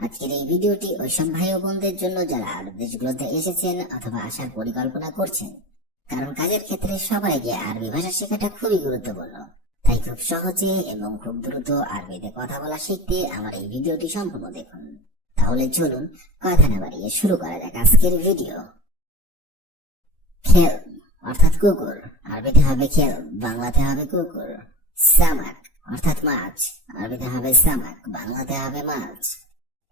আজকের এই ভিডিওটি ওইসব ভাই ও বোনদের জন্য যারা আরব দেশগুলোতে এসেছেন অথবা আসার পরিকল্পনা করছেন, কারণ কাজের ক্ষেত্রে সবাই গিয়ে আরবি ভাষা শেখাটা খুবই গুরুত্বপূর্ণ। তাই খুব সহজে এবং খুব দ্রুত আরবিতে কথা বলা শিখতে আমার এই ভিডিওটি সম্পূর্ণ দেখুন। তাহলে চলুন কথা না বাড়িয়ে শুরু করা যাক আজকের ভিডিও। খেল, অর্থাৎ কুকুর। আরবিতে হবে খেল, বাংলাতে হবে কুকুর। সামাক, অর্থাৎ মাছ। আরবিতে হবে সামাক, বাংলাতে হবে মাছ।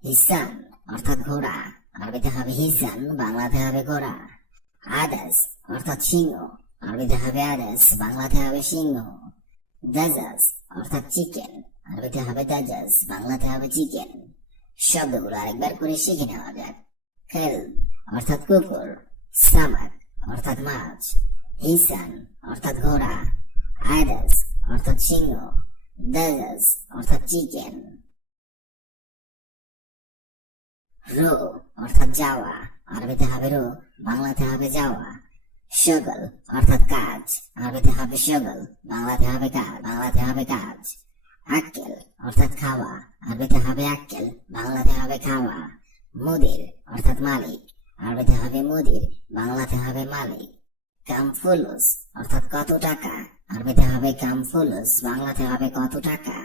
হিসান অর্থাৎ ঘোড়া। আরবিতে হবে হিসান বাংলাতে হবে ঘোড়া। আদাস, অর্থাৎ সিংহ। আরবিতে হবে আদাস, বাংলাতে হবে সিংহ। দাজাজ, অর্থাৎ চিকেন। আরবিতে হবে দাজাজ, বাংলাতে হবে চিকেন। শব্দগুলো আরেকবার করে শিখে নেওয়া যাক। খেল, অর্থাৎ কুকুর। সামাক অর্থাৎ মাছ। হিসান অর্থাৎ ঘোড়া। আদাস, অর্থাৎ সিংহ। দাজাজ, অর্থাৎ চিকেন। রো, অর্থাৎ যাওয়া, আরবিতে হবে রো, বাংলাতে হবে যাওয়া শগল অর্থাৎ কাজ, আরবিতে হবে শগল বাংলাতে হবে কাজ, বাংলাতে হবে কাজ, আক্কেল, অর্থাৎ খাওয়া, আরবিতে হবে আক্কেল, বাংলাতে হবে খাওয়া, মুদির, অর্থাৎ মালিক, আরবিতে হবে মুদির, বাংলাতে হবে মালিক, কামফুলুস, অর্থাৎ কত টাকা, আরবিতে হবে কামফুলুস, বাংলাতে হবে কত টাকা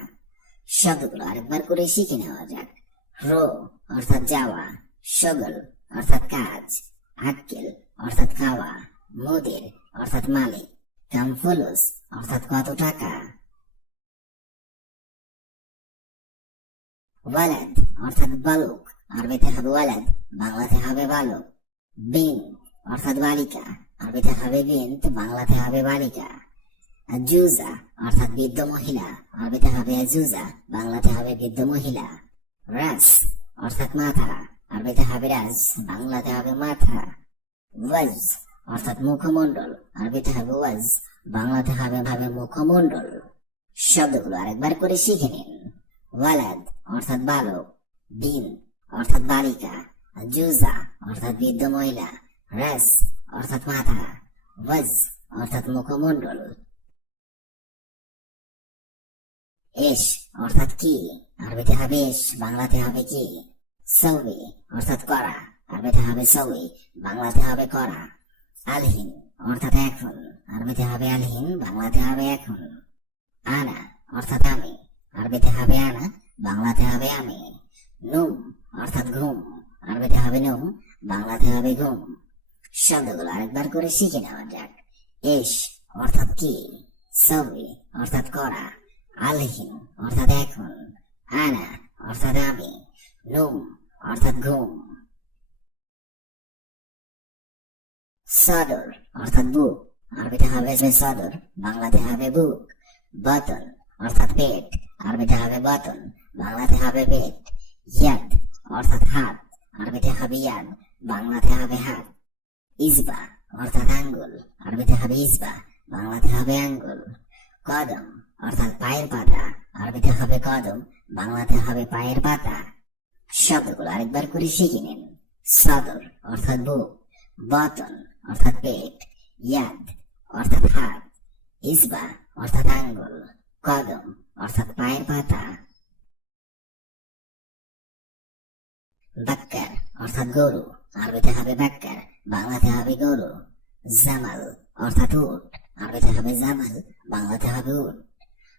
শব্দগুলো আরেকবার করে শিখে নেওয়া যাক, রো অর্থাৎ যাওয়া শগল অর্থাৎ কাজ, আক্কেল, অর্থাৎ খাওয়া, মুদির, অর্থাৎ মালিক কামফুলুস অর্থাৎ কত টাকা? ওয়ালাদ, অর্থাৎ বালক, আরবিতে হবে ওয়ালাদ, বাংলাতে হবে বালক। বিন, অর্থাৎ বালিকা, আরবিতে হবে বিন্ত বাংলাতে হবে বালিকা। জুজা, অর্থাৎ বৃদ্ধ মহিলা, আরবিতে হবে জুজা, বাংলাতে হবে বৃদ্ধ মহিলা। রাস অর্থাৎ মাথা আরবিতে হবে রাজ, বাংলাতে হবে মাথা, ওয়াজ, অর্থাৎ মুখমণ্ডল আরবিতে হবে ওয়াজ, বাংলাতে হবে ভাবে মুখমণ্ডল। শব্দগুলো আরেকবার করে শিখে নিন। ওয়ালাদ, অর্থাৎ বালক বিন অর্থাৎ বালিকা, জুজা, অর্থাৎ বৃদ্ধ মহিলা রাস অর্থাৎ মাথা, ওয়াজ, অর্থাৎ মুখমণ্ডল। এস, অর্থাৎ কি? আরবিতে হবে এস বাংলাতে হবে কি সৌবি অর্থাৎ করা আরবিতে হবে সৌবি বাংলাতে হবে করা আলহিন অর্থাৎ এখন আরবিতে হবে আলহিন বাংলাতে হবে এখন আনা অর্থাৎ আমি আরবিতে হবে আনা বাংলাতে হবে আমি নুম অর্থাৎ ঘুম আরবিতে হবে নুম বাংলাতে হবে ঘুম শব্দগুলো আরেকবার করে শিখে নেওয়া যাক এস অর্থাৎ কি সবি অর্থাৎ করা আলহিন অর্থাৎ এখন আনা অর্থাৎ আমি নুম অর্থাৎ ঘুম সদর অর্থাৎ বুক আরবিতে হবে সদর বাংলাতে হবে বুক বতন অর্থাৎ পেট আরবিতে হবে বতন বাংলাতে হবে পেট ইয়াদ অর্থাৎ হাত আরবিতে হবে ইয়াদ বাংলাতে হবে হাত ইসবা অর্থাৎ আঙ্গুল আরবিতে হবে ইসবা বাংলাতে হবে আঙ্গুল কদম অর্থাৎ পায়ের পাতা। আরবিতে হবে কদম, বাংলাতে হবে পায়ের পাতা। শব্দগুলো আরেকবার করে শিখে নিন। সদর অর্থাৎ বুক বতন অর্থাৎ পেট, ইয়াদ অর্থাৎ হাত, ইসবা অর্থাৎ আঙ্গুল, কদম অর্থাৎ পায়ের পাতা। বাক্কার অর্থাৎ গরু, আরবিতে হবে বাক্কার, বাংলাতে হবে গরু। জামাল অর্থাৎ উট, আরবিতে হবে জামাল, বাংলাতে হবে উট।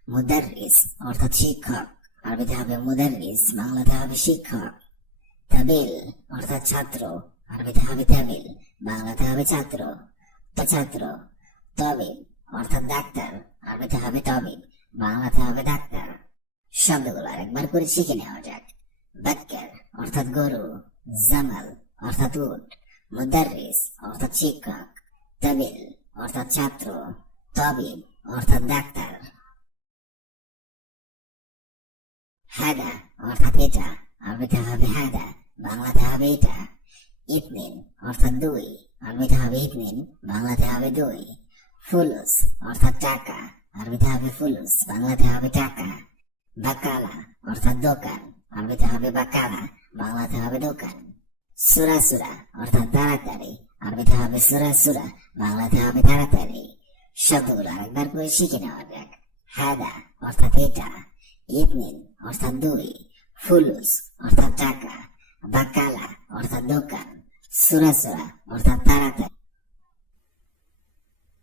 মুদারিস অর্থাৎ শিক্ষক। আরবিতে হবে মুদারিস বাংলাতে হবে শিক্ষক। তাবিল অর্থাৎ ছাত্র, আরবিতে হবে তাবিল, বাংলাতে হবে ছাত্র। ছাত্র তবিব অর্থাৎ ডাক্তার, আরবিতে হবে তবিব বাংলাতে হবে ডাক্তার। শব্দগুলো আরেকবার করে শিখে নেওয়া যাক। বাক্কার অর্থাৎ গরু, জামাল অর্থাৎ উট। মুদারিস অর্থাৎ শিক্ষক। তাবিল অর্থাৎ ছাত্র। তবিব অর্থাৎ ডাক্তার। হাদা, অর্থাৎ এটা। আরবিতে হবে হাদা, বাংলাতে হবে এটা। ইতনিন অর্থাৎ দুই। আরবিতে হবে ইতনিন বাংলাতে হবে দুই। ফুলুস, অর্থাৎ টাকা। আরবিতে হবে ফুলুস, বাংলাতে হবে টাকা। বাকালা, অর্থাৎ দোকান। আরবিতে হবে বাকালা, বাংলাতে হবে দোকান। সুরা সুরা, অর্থাৎ তাড়াতাড়ি। আরবিতে হবে সুরা সুরা, বাংলাতে হবে তাড়াতাড়ি। শব্দগুলো আরেকবার করে শিখে নেওয়া যাক। হাদা, অর্থাৎ এটা। ইতনিন অর্থাৎ দুই, ফুলুস, অর্থাৎ টাকা বাকালা অর্থাৎ দোকান সুরাসুরা অর্থাৎ তাড়াতাড়ি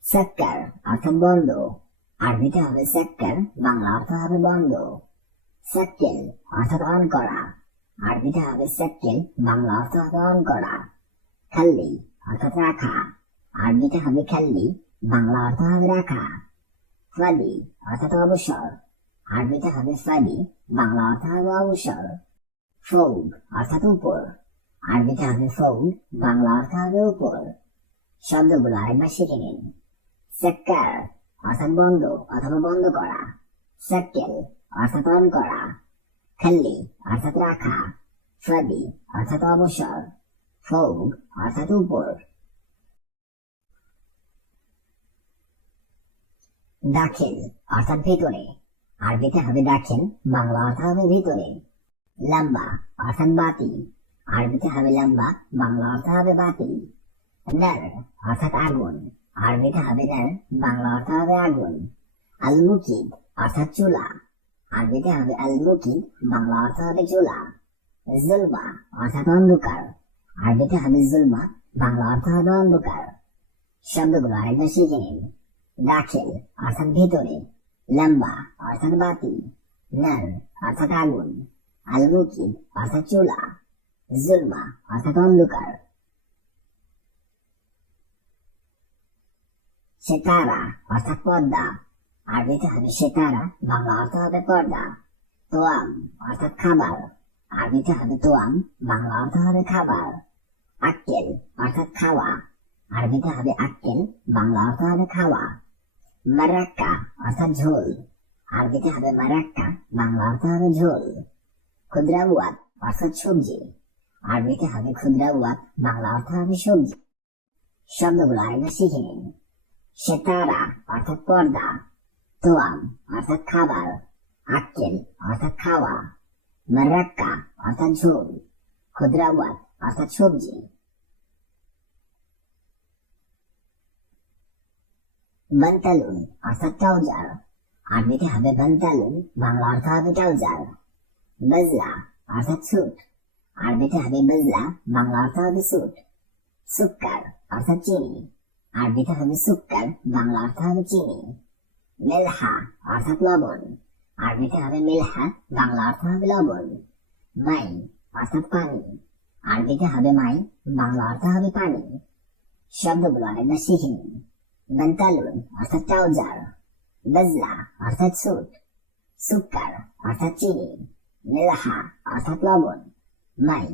সেক্টর অর্থাৎ বন্ধ, আরবিতে হবে সেক্টর, বাংলা অর্থ হবে বন্ধ। সেক্কেল অর্থাৎ অন করা, আরবিতে হবে সেক্কেল বাংলা অর্থ হবে অন করা। খাল্লি অর্থাৎ রাখা, আরবিতে হবে খাল্লি বাংলা অর্থ হবে রাখা। ফাদি অর্থাৎ অবসর আরবিতে হবে ফাদি বাংলা অর্থ হবে অবসর। ফৌগ অর্থাৎ উপর। আরবিতে হবে ফৌগ বাংলা অর্থ হবে উপর। শব্দগুলো আরেকবার শিখে নিন। সেক্কার অর্থাৎ বন্ধ অথবা বন্ধ করা। সেক্কেল অর্থাৎ অন করা। খাল্লি অর্থাৎ রাখা। ফাদি অর্থাৎ অবসর। ফৌগ অর্থাৎ উপর। দাখিল অর্থাৎ ভিতরে। আরবিতে হবে দাখিল বাংলা অর্থ হবে ভিতরে। লম্বা, অর্থাৎ বাতি আরবিতে হবে লম্বা, বাংলা অর্থ হবে বাতি নার অর্থাৎ আগুন। আরবিতে হবে নার বাংলা অর্থ হবে আগুন। আলমুকিদ, অর্থাৎ চুলা। আরবিতে হবে আলমুকিদ, বাংলা অর্থ হবে চুলা। জুলমা, অর্থাৎ অন্ধকার। আরবিতে হবে জুলমা, বাংলা অর্থ হবে অন্ধকার। শব্দগুলো আরেকবার শিখে নিন। দাখিল, অর্থাৎ ভিতরে। লম্বা অর্থাৎ বাতি নার অর্থাৎ আগুন আলমুকিদ অর্থাৎ চুলা জুলমা অর্থাৎ অন্ধকার সেতারা অর্থাৎ পর্দা আরবিতে হবে সেতারা বাংলা অর্থ হবে পর্দা। তোয়াম, অর্থাৎ খাবার আরবিতে হবে তোয়াম, বাংলা অর্থ হবে খাবার। আক্কেল, অর্থাৎ খাওয়া। আরবিতে হবে আক্কেল, বাংলা অর্থ হবে খাওয়া। মারাক্কা, অর্থাৎ ঝোল। আরবিতে হবে মারাক্কা, বাংলা অর্থ হবে ঝোল। ক্ষুদ্রাবুয়াত অর্থাৎ সবজি। আরবিতে হবে ক্ষুদ্রাবুয়াত বাংলা অর্থ হবে সবজি। শব্দগুলো আরেকবার শিখে নিন। সেতারা, অর্থাৎ পর্দা। তোয়াম, অর্থাৎ খাবার। আক্কেল, অর্থাৎ খাওয়া। মারাক্কা, অর্থাৎ ঝোল। ক্ষুদ্রাবাদ অর্থাৎ সবজি। বান্তালুন অর্থাৎ ট্রাউজার আরবিতে হবে বান্তালুন, বাংলা অর্থ হবে ট্রাউজার বজলা, অর্থাৎ স্যুট আরবিতে হবে বজলা, বাংলা অর্থ হবে স্যুট সুক্কার, অর্থাৎ চিনি। আরবিতে হবে সুক্কার, বাংলা অর্থ হবে চিনি। মেলহা, অর্থাৎ লবণ। আরবিতে হবে মিলহা, বাংলা অর্থ হবে লবণ। মাই অর্থাৎ পানি। আরবিতে হবে মাই বাংলা অর্থ হবে পানি। শব্দগুলো আরেকবার শিখে নিন বেন্তালুন অর্থাৎ ট্রাউজার বজলা অর্থাৎ স্যুট সুক্কার অর্থাৎ চিনি মিলহা অর্থাৎ লবণ মাই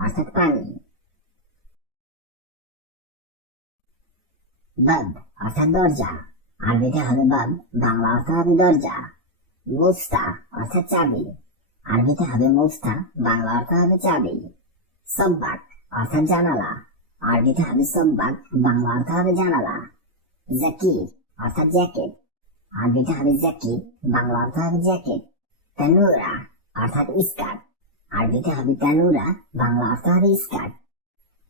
অর্থাৎ পানি বাব অর্থাৎ দরজা আরবিতে হবে বাব বাংলা অর্থ হবে দরজা মুফতা অর্থাৎ চাবি আরবিতে হবে মুফতা বাংলা অর্থ হবে চাবি সব্বাক অর্থাৎ জানালা আরবিতে হবে সব্বাক বাংলা অর্থ হবে জানালা জাকির অর্থাৎ জ্যাকেট আরবিতে হবে জ্যাকেট বাংলা অর্থ হবে জ্যাকেট তানুরা অর্থাৎ স্কার্ট আরবিতে হবে তানুরা, বাংলা অর্থ হবে স্কার্ট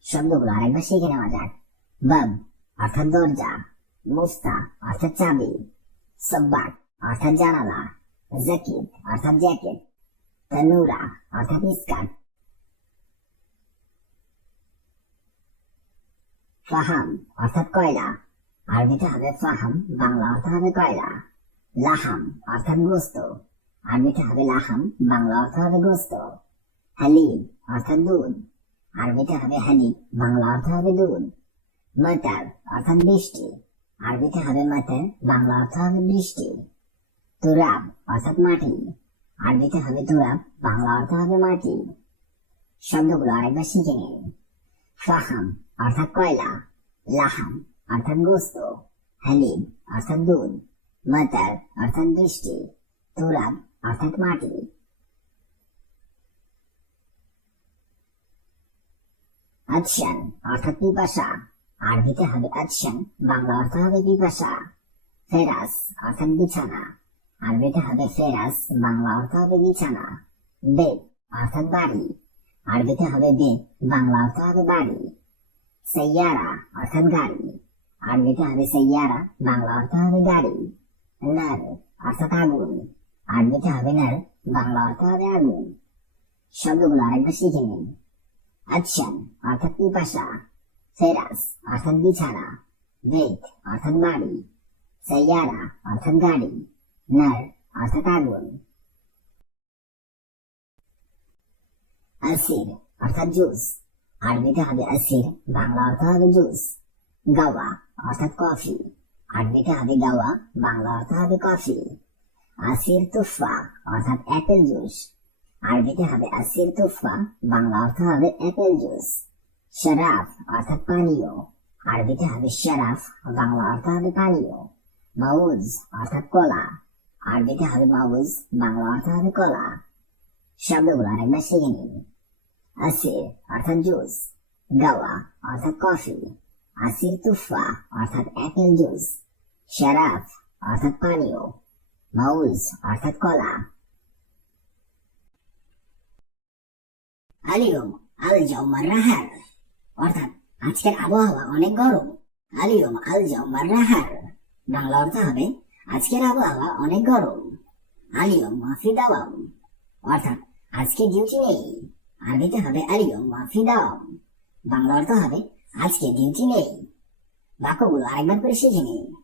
শব্দগুলো আরেকবার শিখে নেওয়া যাক। বাব অর্থাৎ দরজা, মুস্তা অর্থাৎ চাবি সব্বাক অর্থাৎ জানালা জাকির অর্থাৎ জ্যাকেট, তানুরা অর্থাৎ স্কার্ট ফাহাম অর্থাৎ কয়লা আরবিতে হবে ফাহাম বাংলা অর্থ হবে কয়লা? লাহাম, অর্থাৎ গোস্ত। আরবিতে হবে লাহাম, বাংলা অর্থ হবে গোস্ত। হালিব অর্থাৎ দুধ। আরবিতে হবে হালিব বাংলা অর্থ হবে দুধ। মাতার অর্থাৎ বৃষ্টি। আরবিতে হবে বাংলা অর্থ হবে বৃষ্টি। তুরাব, অর্থাৎ মাটি। আরবিতে হবে তুরাব, বাংলা অর্থ হবে মাটি। শব্দগুলো আরেকবার শিখে নিন। ফাহাম, অর্থাৎ কয়লা। লাহাম অর্থাৎ গোস্ত হালিব অর্থাৎ দুধ মাতার অর্থাৎ বৃষ্টি তুরাব অর্থাৎ মাটি। আদশান, অর্থাৎ পিপাসা। আরবিতে হবে আদশান, বাংলা অর্থ হবে পিপাসা। ফেরাস, অর্থাৎ বিছানা। আরবিতে হবে ফেরাস, বাংলা অর্থ হবে বিছানা। বেদ, অর্থাৎ বাড়ি। আরবিতে হবে বেদ, বাংলা অর্থ হবে বাড়ি। সৈয়ারা অর্থাৎ গাড়ি। আরবিতে হবে সৈয়ারা বাংলা অর্থ হবে গাড়ি নার অর্থাৎ আগুন আরবিতে হবে নার বাংলা অর্থ হবে আগুন শব্দগুলো আরেকবার শিখে নিন আচ্ছান অর্থাৎ পিপাসা ফেরাস অর্থাৎ বিছানা অর্থাৎ বাড়ি সাইয়ারা অর্থাৎ গাড়ি নার অর্থাৎ আগুন আসির অর্থাৎ জুস আরবিতে হবে আসির বাংলা অর্থ হবে জুস গাওয়া, অর্থাৎ কফি। আরবিতে হবে গাওয়া, বাংলা অর্থ হবে কফি। আসির তুফা, অর্থাৎ অ্যাপেল জুস। আরবিতে হবে আসির তুফা, বাংলা অর্থ হবে অ্যাপেল জুস। শরাফ, অর্থাৎ পানীয়। আরবিতে হবে শরাফ, বাংলা অর্থ হবে পানীয়। মাউজ, অর্থাৎ কলা। আরবিতে হবে মাউজ, বাংলা অর্থ হবে কলা। শব্দগুলো আরেকবার শিখে নিন। আসির, অর্থাৎ জুস। গাওয়া, অর্থাৎ কফি। আসির অর্থাৎ অ্যাপেল জুস শরাফ অর্থাৎ পানীয় মাউজ অর্থাৎ কলা। আলিয়ম আল জাউমার রাহার, অর্থাৎ আজকের আবহাওয়া অনেক গরম। আলিয়ম আল জাউমার রাহার, বাংলা অর্থ হবে, আজকের আবহাওয়া অনেক গরম। আলিয়ম, মাফি দাওয়াম, অর্থাৎ আজকে ডিউটি নেই। আরবিতে হবে আলিয়ম, মাফি দাওয়াম। বাংলা অর্থ হবে আজকে ডিউটি নেই বাক্যগুলো আরেকবার করে শিখে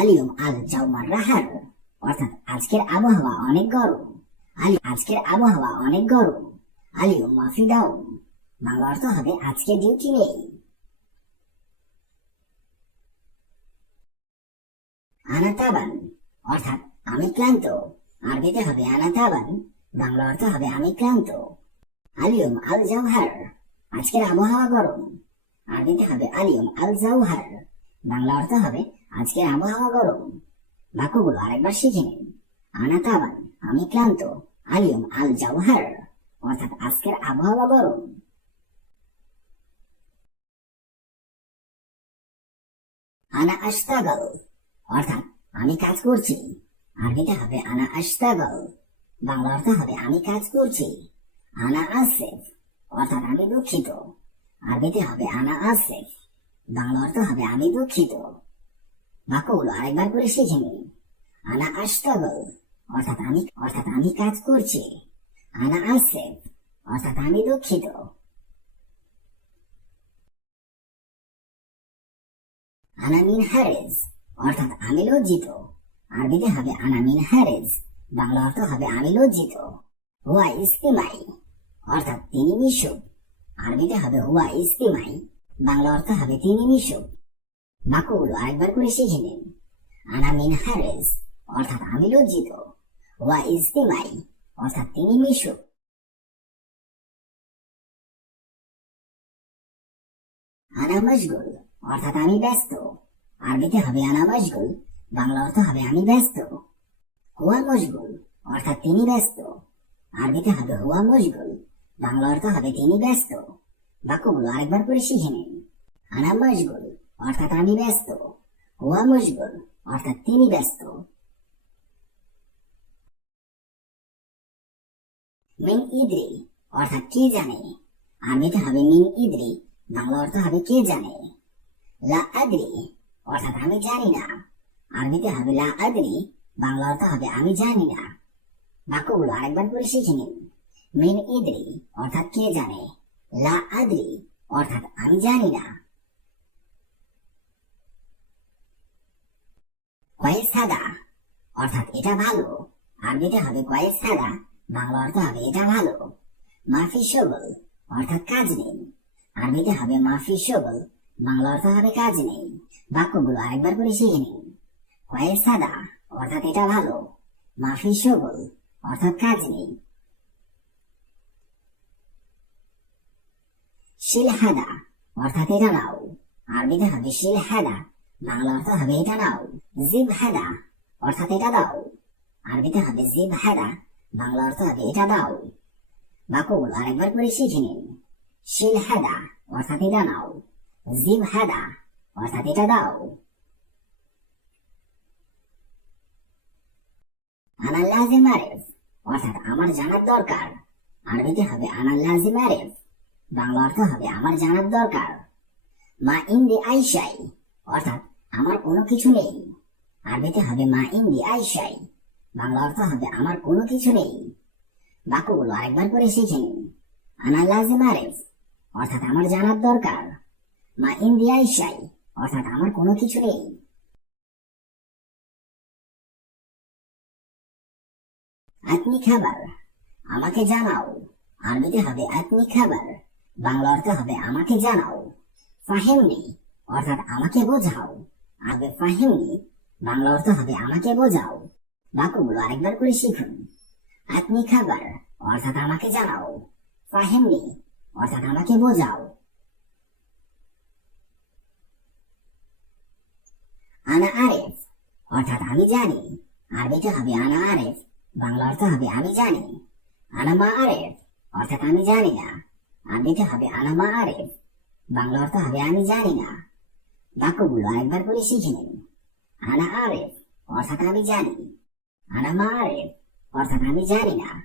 আলিয়ম আল জাউমার রাহার অর্থাৎ আজকের আবহাওয়া অনেক গরম। আলি আজকের আবহাওয়া অনেক গরম। আলিয়ম মাফি দাওয়াম বাংলা অর্থ হবে আজকে ডিউটি নেই আনাতাবান। অর্থাৎ আমি ক্লান্ত। আরবিতে হবে আনাতাবান। বাংলা অর্থ হবে আমি ক্লান্ত। আলিয়ম আল জাওহার। আজকের আবহাওয়া গরম। আরবিতে হবে আলিয়ম আল জাওহার? বাংলা অর্থ হবে, আজকের আবহাওয়া গরম। বাক্যগুলো আরেকবার শিখে নিন। আনাতাবান, আমি ক্লান্ত আলিয়ম আল জাওহার। অর্থাৎ আজকের আবহাওয়া গরম। আনা আস্তাগল অর্থাৎ আমি কাজ করছি। আরবিতে হবে আনা আস্তাগল বাংলা অর্থ হবে আমি কাজ করছি। আনা আসেফ, অর্থাৎ আমি দুঃখিত। আরবিতে হবে আনা আসেফ বাংলা অর্থ হবে আমি দুঃখিত। বাক্যগুলো আরেকবার করে শিখে নিন। আনা আস্তাগল অর্থাৎ আমি অর্থাৎ আমি কাজ করছি। আনা আসেফ অর্থাৎ আমি দুঃখিত। আনা মিন হ্যারেজ অর্থাৎ আমি লজ্জিত। আরবিতে হবে আনা মিন হ্যারেজ বাংলা অর্থ হবে আমি লজ্জিত। হুয়া ইস্তিমাই, অর্থাৎ তিনি মিশুক আরবিতে হবে হুয়া ইস্তিমাই বাংলা অর্থ হবে তিনি মিশুক বাক্যগুলো আরেকবার করে শিখে নিন আনা মিন হ্যারেজ অর্থাৎ আমি লজ্জিত। হুয়া ইস্তিমাই অর্থাৎ তিনি মিশুক আনা মশগুল, অর্থাৎ আমি ব্যস্ত। আরবিতে হবে আনা মশগুল, বাংলা অর্থ হবে আমি ব্যস্ত। হুয়া মশগুল, অর্থাৎ তিনি ব্যস্ত। আরবিতে হবে হুয়া মশগুল বাংলা অর্থ হবে তিনি ব্যস্ত। বাক্যগুলো আরেকবার করে শিখে নিন। আনা মশগুল, অর্থাৎ আমি ব্যস্ত। হুয়া মশগুল, অর্থাৎ তিনি ব্যস্ত। মিন ইদ্রি, অর্থাৎ কে জানে? আরবিতে হবে মিন ইদ্রি, বাংলা অর্থ হবে কে জানে? লা আদ্রি, অর্থাৎ আমি জানি না। আরবিতে হবে লা আদ্রি, বাংলা অর্থ হবে আমি জানি না। বাক্যগুলো আরেকবার করে শিখে নিন। মিন ইদ্রি, অর্থাৎ কে জানে? লা আদ্রি, অর্থাৎ আমি জানি না। কয়েস সাদা, অর্থাৎ এটা ভালো। হবে সাদা, বাংলা অর্থ হবে এটা ভালো। মাফি অর্থাৎ কাজ নেই। আরবিতে হবে মাফি সবল, বাংলা অর্থ হবে কাজ নেই। বাক্যগুলো আরেকবার করে শিখে নিন। কয়েস সাদা, অর্থাৎ এটা ভালো। মাফি সবল, অর্থাৎ কাজ নেই। শিলহাদা অর্থাৎ এটা নাও আরবিতে হবে শিলহাদা বাংলা অর্থ হবে এটা নাও জিব হাদা অর্থাৎ এটা দাও। আরবিতে হবে জিব হাদা বাংলা অর্থ হবে এটা দাও। বাক্যগুলো আরেকবার করে শিখে নিন। শিলহাদা অর্থাৎ এটা নাও জিব হাদা অর্থাৎ এটা দাও। আনার লাজিম আরেফ অর্থাৎ আমার জানার দরকার। আরবিতে হবে আনার লাজিম আরেফ বাংলা অর্থ হবে আমার জানার দরকার। মা ইন্দি আইসাই, অর্থাৎ আমার কোনো কিছু নেই। আরবিতে হবে মা ইন্দি আইসাই, বাংলা অর্থ হবে আমার কোনো কিছু নেই। বাক্যগুলো আরেকবার করে শিখে নিন। আনা লাজিম আরেফ অর্থাৎ আমার জানার দরকার। মা ইন্ডিয়াই শাই অর্থাৎ আমার কোনো কিছু নেই। আপনি খাবার, আমাকে জানাও। আরবিতে হবে আপনি খাবার। বাংলা অর্থ হবে আমাকে জানাও। ফাহেমনি অর্থাৎ আমাকে বোঝাও। আরবে ফাহেমনি বাংলা অর্থ হবে আমাকে বোঝাও। বাক্যগুলো আরেকবার করে শিখুন। আপনি খাবার, অর্থাৎ আমাকে জানাও। ফাহেমনি অর্থাৎ আমাকে বোঝাও। আনা আরেফ, অর্থাৎ আমি জানি। আরবিতে হবে আনা আরেফ, বাংলা অর্থ হবে আমি জানি। আনা মা আরেফ, অর্থাৎ আমি জানি না। আরবিতে হবে আনা আরেফ বাংলা অর্থ হবে আমি জানি না। বাক্যগুলো আরেকবার করে শিখে নিন। আনা আরেফ অর্থাৎ আমি জানি। আনা মা আরেফ অর্থাৎ আমি জানি না।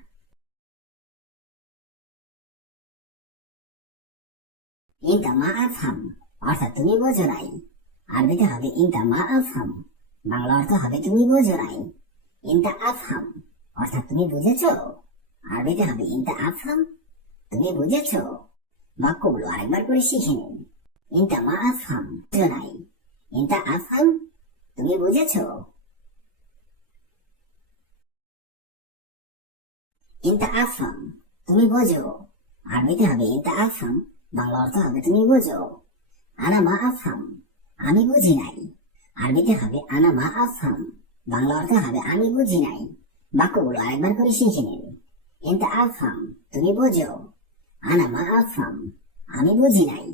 ইনতা মা আফহাম, অর্থাৎ তুমি বোঝো নাই। আরবিতে হবে ইনতা মা আফহাম, বাংলা অর্থ হবে তুমি বোঝো নাই। ইনতা আফহাম, অর্থাৎ তুমি বুঝেছ। আরবিতে হবে ইনতা আফহাম তুমি বুঝেছ বাক্যগুলো আরেকবার করে শিখে নিন ইনতা মা আফহাম নাই ইনতা আফহাম তুমি বুঝেছ ইনতা আফহাম তুমি বোঝো আরবিতে হবে ইনতা আফহাম বাংলা অর্থ হবে তুমি বোঝো আনা মা আফহাম আমি বুঝি নাই আরবিতে হবে আনা মা আফহাম বাংলা অর্থ হবে আমি বুঝি নাই বাক্যগুলো আরেকবার করে শিখে নিন ইনতা আফহাম তুমি বোঝো আনা মা আমি বুঝি নাই।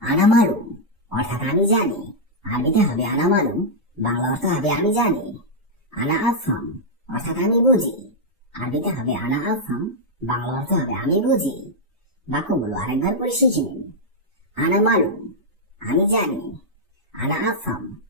আনা মালুম অর্থাৎ আমি জানি। আরবিতে হবে আনা মালুম বাংলা অর্থ হবে আমি জানি। আনা আফহাম অর্থাৎ আমি বুঝি। আরবিতে হবে আনা আফহাম বাংলা অর্থ হবে আমি বুঝি। বাক্যগুলো আরেকবার করে নিন। আনা মালুম আমি জানি। আনা আফহাম